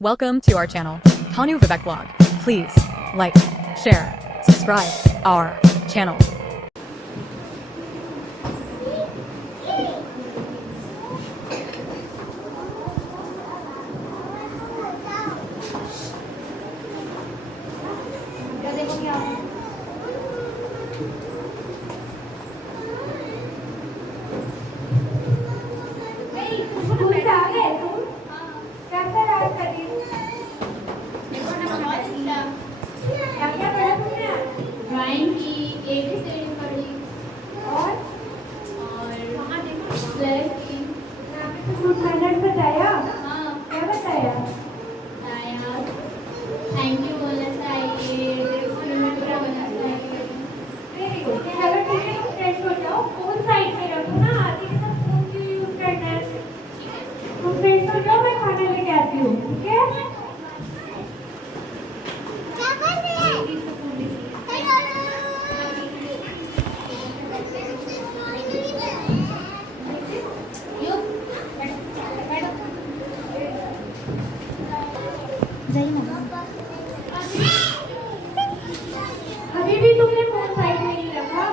Welcome to our channel, Tanu Vivek Vlog. Please like, share, subscribe our channel. Drawing की ABCD पढ़ी और slash की। बताया हाँ क्या बताया? बताया थैंक यू बोलना चाहिए, पूरा बोलना चाहिए। Very good. चलो ठीक है, फ्रेश हो जाओ। फोन साइड में रखो ना, आगे के सब फोन क्यों यूज करना है? तुम फ्रेश हो जाओ, मैं खाना लेके आती हूँ, ठीक है? अभी भी तुमने फोन साइड में नहीं रखा।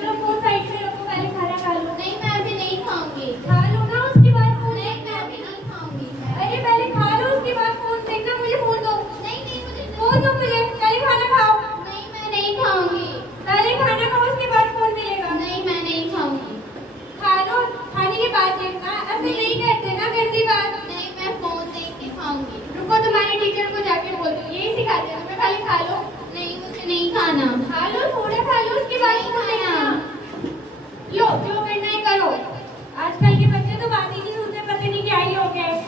चलो फोन साइड में रखो, पहले खाना खा लो। नहीं मैं अभी नहीं खाऊंगी। खा लो ना, उसके बाद फोन नहीं देखना। मैं अभी नहीं खाऊंगी। अरे पहले खा लो, उसके बाद फोन देखना। मुझे फोन दो। नहीं मुझे फोन दो मुझे, पहले खाना खाओ। नहीं मैं नहीं खाऊंगी। पहले खाना खाओ, उसके बाद फोन मिलेगा। नहीं मैं नहीं खाऊंगी। खा लो, खाने के बाद देखना। ऐसे नहीं करते ना, गंदी बात। नहीं मैं फोन देख के खाऊंगी। रुको, तुम्हारे टीचर को जाके बोल दो, यही सिखाते हैं तुम्हें, खाली खा लो। नहीं मुझे नहीं खाना। खा लो, थोड़ा खा लो, उसके बाद फोन देखना। लो, जो करना है करो। आजकल के बच्चे तो बात ही नहीं सुनते, पता नहीं क्या ही हो गया है।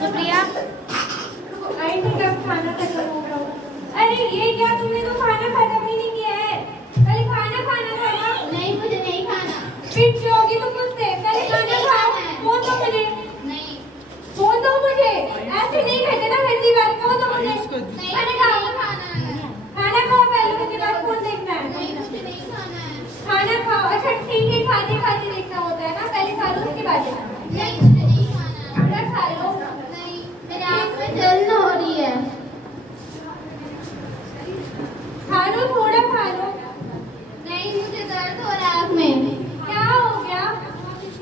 सुप्रिया आई थिंक अब खाना खत्म हो गया होगा। अरे ये क्या, तुमने तो खाना खत्म ही नहीं किया है। पहले खाना खाना था ना। नहीं मुझे नहीं खाना। फिर जाओगी तुम मुझसे, पहले खाना खाओ। फोन दो मुझे, नहीं फोन दो मुझे। ऐसे नहीं करते ना, गंदी बात। फोन दो मुझे। नहीं खाना मुझे खाओ, नहीं खाना है। खाना खाओ पहले, उसके बाद फोन देखना है। नहीं मुझे नहीं खाना है। खाना खाओ। अच्छा ठीक है, खाते खाते देखना होता है ना, पहले खा लो उसके बाद देखना। नहीं मुझे नहीं खाना है। पूरा खा लो। नहीं मेरे आँख में जलन हो रही है। खा लो, थोड़ा खा लो। नहीं मुझे दर्द हो रहा है आँख में। क्या हो गया?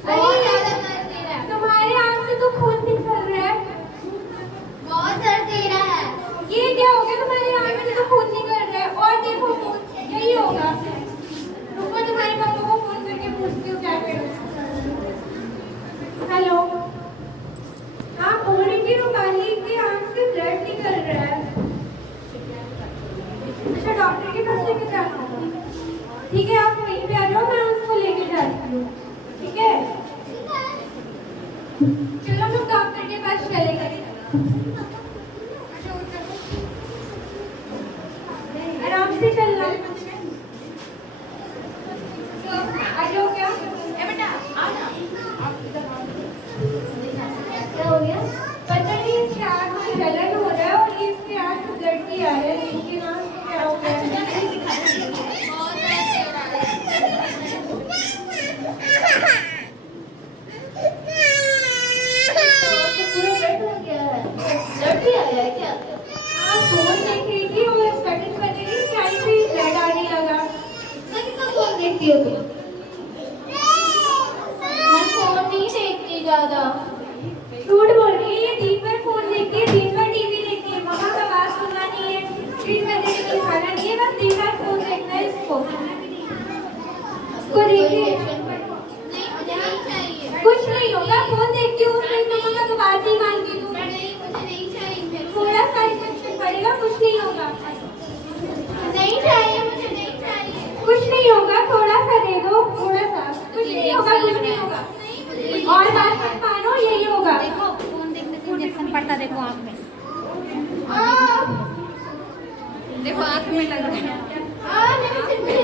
बहुत अरे ज्यादा दर्द दे रहा है। तुम्हारे आँख से तो खून निकल रहा है। बहुत दर्द दे रहा है। ये क्या हो गया? तुम्हारे आँख से तो खून निकल रहा है। और देखो खून, यही होगा। रुको, तुम्हारे पापा को फोन करके पूछती हूँ क्या करूँ। हेलो। हाँ बोल रही थी रुपाली की आँख से ब्लड निकल रहा है। अच्छा डॉक्टर के पास लेके जाना होगा। ठीक है, आप वहीं पे आ जाओ, मैं उसको लेके जाती हूँ। ठीक है, चलो हम डॉक्टर के पास चले गए। आराम से चलना। आ जाओ। क्या बेटा, आओ ना। क्या हो गया? पता नहीं, इसके आँख में जलन हो रहा है और ये इसके आँख में ब्लड भी आ रहा है। इनके नाक में क्या हो गया है? बहुत दर्द दे रहा है। आपको पूरा दर्द हो गया है। दर्द भी आ गया है क्या? हाँ, फोन देख रही थी और स्टडी कर रही थी, टाइम पे ब्लड आने लगा। मैं कितना फोन देखती हो तुम? मैं फोन नहीं देखती ज्यादा। झूठ बोल रही है, ये दिन भर फोन देखती है, दिन भर टीवी देखती है। मम्मा का बात सुनना नहीं है, दिन भर दिन भर खाना नहीं है, बस दिन भर फोन देखना है इसको। इसको देखिए, नहीं मुझे नहीं चाहिए। कुछ नहीं होगा। फोन देखती हूँ, फिर मम्मा का तो बात ही मानती हूँ। नहीं मुझे नहीं चाहिए। थोड़ा सा इंजेक्शन पड़ेगा, कुछ नहीं होगा। नहीं चाहिए मुझे नहीं चाहिए। कुछ नहीं होगा, थोड़ा सा दे दो, थोड़ा सा। कुछ नहीं होगा, कुछ नहीं होगा। और बात मत मानो, यही होगा। देखो फोन देखने से इंजेक्शन पड़ता, देखो आँख में, देखो आँख में लग रहा है। नहीं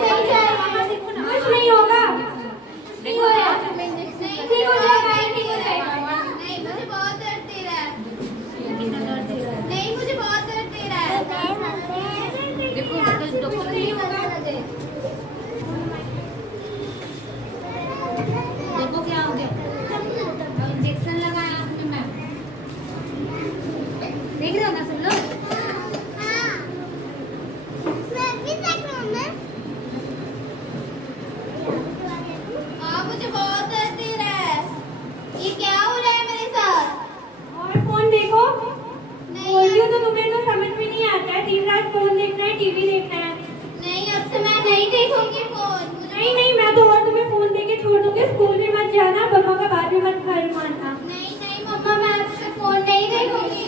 भी मत हार मानना। नहीं नहीं मम्मा मैं आपसे फोन नहीं देखूंगी।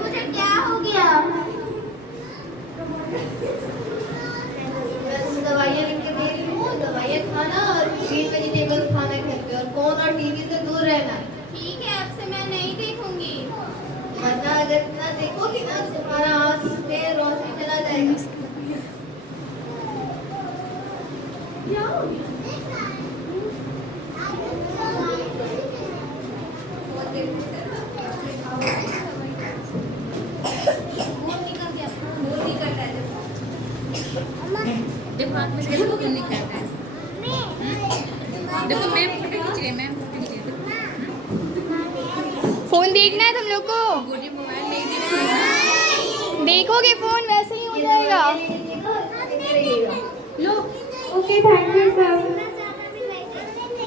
मुझे क्या हो गया? दवाइयाँ लिख के दे रही हूँ, दवाइयाँ खाना और ग्रीन वेजिटेबल्स खाना घर पे, और फोन और टीवी से दूर रहना। ठीक है, अब से मैं नहीं देखूंगी। वरना अगर इतना देखोगी ना तुम्हारा आँख में रोशनी चला जाएगा। क्या हो गया? देखो हाथ में देखो तो नहीं करता है। देखो मैं फोटो खींच रही, मैं फोटो खींच रही। फोन देखना है तुम लोग को? गोदी मोबाइल नहीं देखना। देखोगे फोन वैसे ही हो जाएगा। लो ओके थैंक यू सर।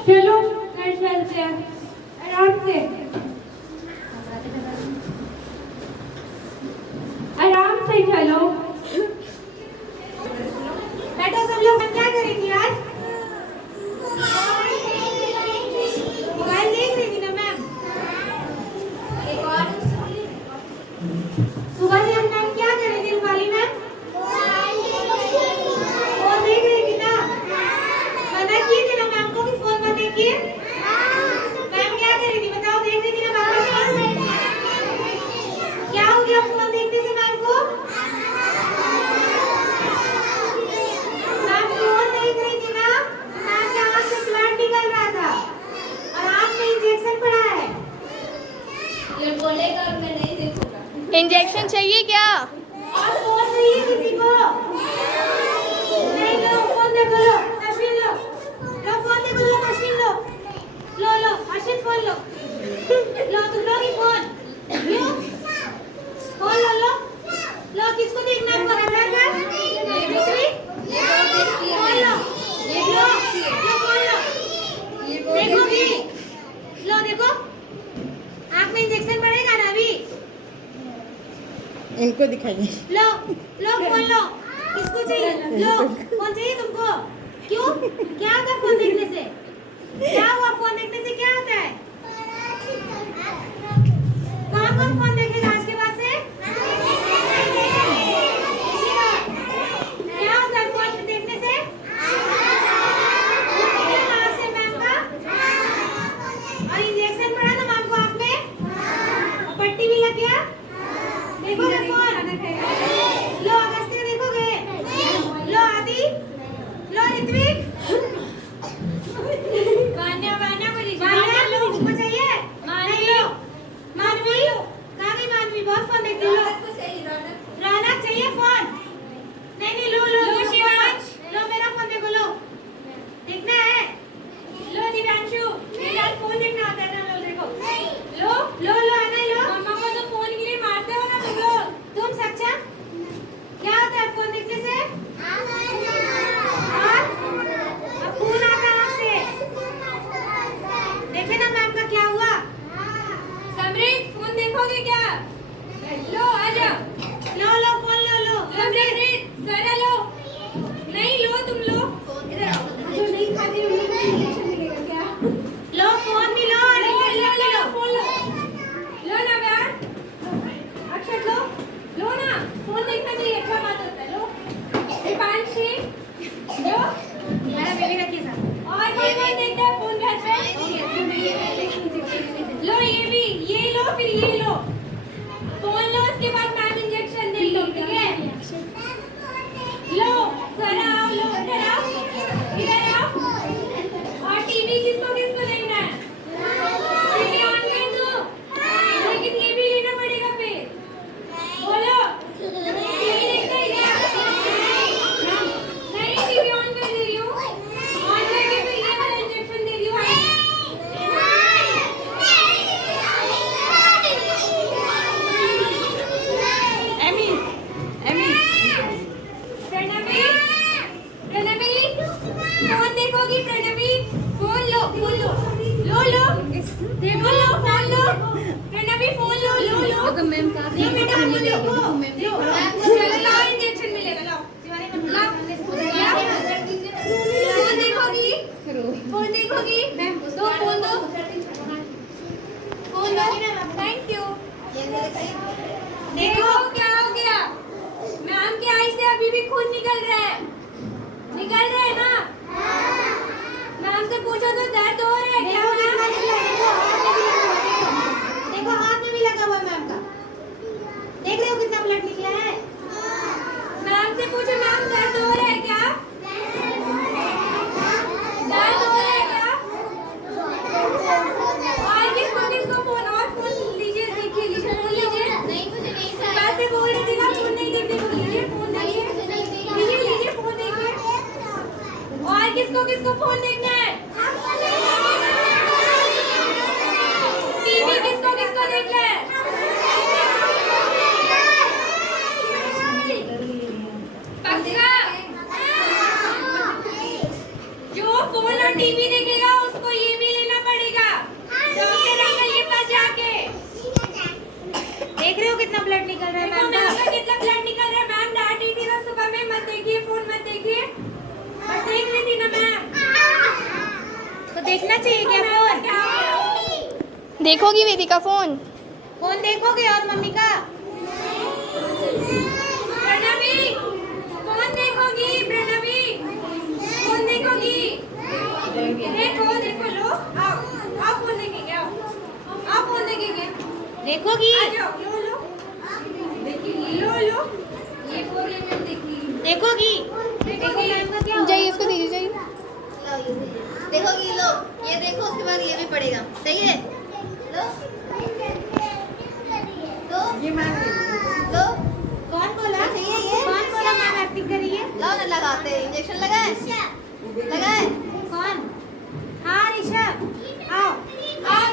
चलो घर चलते हैं आराम से, आराम से चलो। बैठो सब लोग। क्या करेंगी आज? मोबाइल देख रही थी ना मैम। एक और सुबह से हम मैम क्या कर रही थी रूपाली मैम? फोन देख रही थी ना? मना किए थे ना मैम को कि फोन मत देखिए। मैम क्या कर रही थी बताओ? देख रही थी ना मैम का फोन? क्या हो गया फोन देखने से मैम को? मैम फोन देख रही थी ना? मैम के आँख से ब्लड निकल रहा था और आँख में इंजेक्शन पड़ा है। ये बोलेगा और मैं नहीं देखूंगा। इंजेक्शन चाहिए क्या? और फोन चाहिए किसी को? नहीं लो फोन देखो। लो अश्विन लो, लो फोन देखो। लो अश्विन लो, लो लो अश्विन फोन लो। लो तुम लोगी फोन? क्यों? फोन लो लो लो। किसको देखना है फोन? अगर दूसरी फोन लो, लो फोन लो। देखोगी? लो देखो आँख में इंजेक्शन पड़ेगा ना अभी। इनको दिखाइए। लो लो फोन लो। किसको चाहिए? लो फोन चाहिए तुमको? क्यों? क्या होता है फोन देखने से? क्या हुआ? फोन देखने से क्या होता है? कौन कौन फोन देखेगा आज के बाद से? क्या होता है फोन देखने से? आँख से मैम का और इंजेक्शन पड़ा ना मैम को आँख में, और पट्टी भी लग गया। देखोगे फोन? लो अगस्त्य देखोगे? लो आदि, लो ऋत्विक, वान्या लो उसको चाहिए? नहीं लो। मानवी कहाँ गई? मानवी बहुत फोन देखती है। लो रौनक चाहिए फोन? नहीं नहीं लो लो लो शिवांश लो मेरा फोन देखो। लो देखना है? लो दिव्यांशु मेरा फोन देखना आता है ना? लो देखो। लो लो लो है ना? लो मम्मा को तो फोन के लिए मारते हो ना तुम लोग। तुम सच्चा क्या होता है फोन देखने से? और अब खून आता है आँख से। देखे ना मैम का क्या हुआ? समरीत फोन देखोगे क्या? लो आजा। लो लो फोन लो लो। समरीत सोना लो। नहीं लो तुम लो। जो नहीं खाती उनको इंजेक्शन मिलेगा क्या? लो फोन भी लो। लो लो लो फोन लो। लो ना यार अक्षत लो। लो ना फोन देखना चाहिए, अच्छा बात होता है। लो दीपांशी लो। मेरा बेबी रखिए सर। और कोई कोई देखता है फोन घर पे? लो ये भी, ये लो फिर ये लो। फोन लो उसके बाद मैम इंजेक्शन दे लो। ठीक है लो सर आओ। लो इधर आओ, इधर आओ। और टीवी किसको किसको देखना है? टीवी ऑन कर दो, लेकिन ये भी लेना पड़ेगा फिर। बोलो टीवी देखना है क्या? नहीं टीवी ऑन कर दे रही हूँ। ऑन करके फिर ये वाला इंजेक्शन दे रही हूँ। प्रणवी प्रणवी फोन देखोगी? प्रणवी फोन लो, फोन लो लो लो देखो। लो फोन लो प्रणवी, फोन लो लो लो। देखो मैम का लो बेटा फोन देखो। लो मैम को चलो इंजेक्शन मिलेगा। लो शिवानी मत लो। फोन देखोगी? फोन देखोगी मैम? दो फोन दो, फोन दो। Thank you. देखो क्या हो गया, मैम की आई से अभी भी खून निकल रहा है ना? मैम से पूछो तो दर्द हो रहा है क्या? देखो हाथ में भी लगा हुआ है मैम का। देख रहे हो कितना ब्लड निकला है? मैम से पूछो मैम दर्द हो रहा है क्या? दर्द हो रहा है क्या? और किसको फोन, और फोन लीजिए, देखिए लीजिए, फोन लीजिए। नहीं मुझे नहीं वैसे बोल रही थी ना फोन नहीं देखने को, लीजिए फोन देखिए, लीजिए फोन देखिए। और किसको फोन देखना है? टीवी किसको देखना है? पक्का? जो फोन और टीवी देखेगा उसको ये भी लेना पड़ेगा डॉक्टर अंकल के पास जाके। देख रहे हो कितना ब्लड निकल रहा है देखो मैम मैम का? का कितना ब्लड निकल रहा है। मैम डांट रही थी ना सुबह में, मत देखिए फोन, मत देखिए। बट देख रही थी ना मैम। तो देखना चाहिए क्या फोन? देखोगी वेदिका फोन? फोन देखोगे और मम्मी का? प्रणवी फोन देखोगी? प्रणवी फोन देखोगी? देखो लो, आओ फोन देखेंगे, आओ फोन देखेंगे। देखोगी? आ जाओ, लो देखिए, लो ये प्रोग्राम में देखिए। देखोगी? देखो मैम का क्या जाइए उसको दीजिए, जाइए। देखोगी लो, ये देखो उसके बाद ये भी पड़ेगा, सही है? लो ये मैम लो कौन बोला? सही है ये? कौन बोला मैम एक्टिंग कर रही है? लाओ ना लगाते हैं, इंजेक्शन लगाए कौन? हाँ ऋषभ आओ।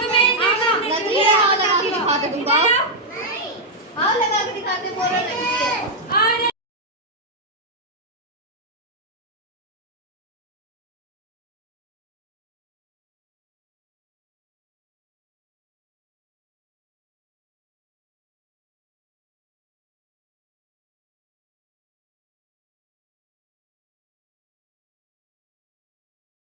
तुम्हें इंजेक्शन लग रही है? आओ लगा के दिखाते तुमको, आओ लगा के दिखाते, बोलो लग रही है। और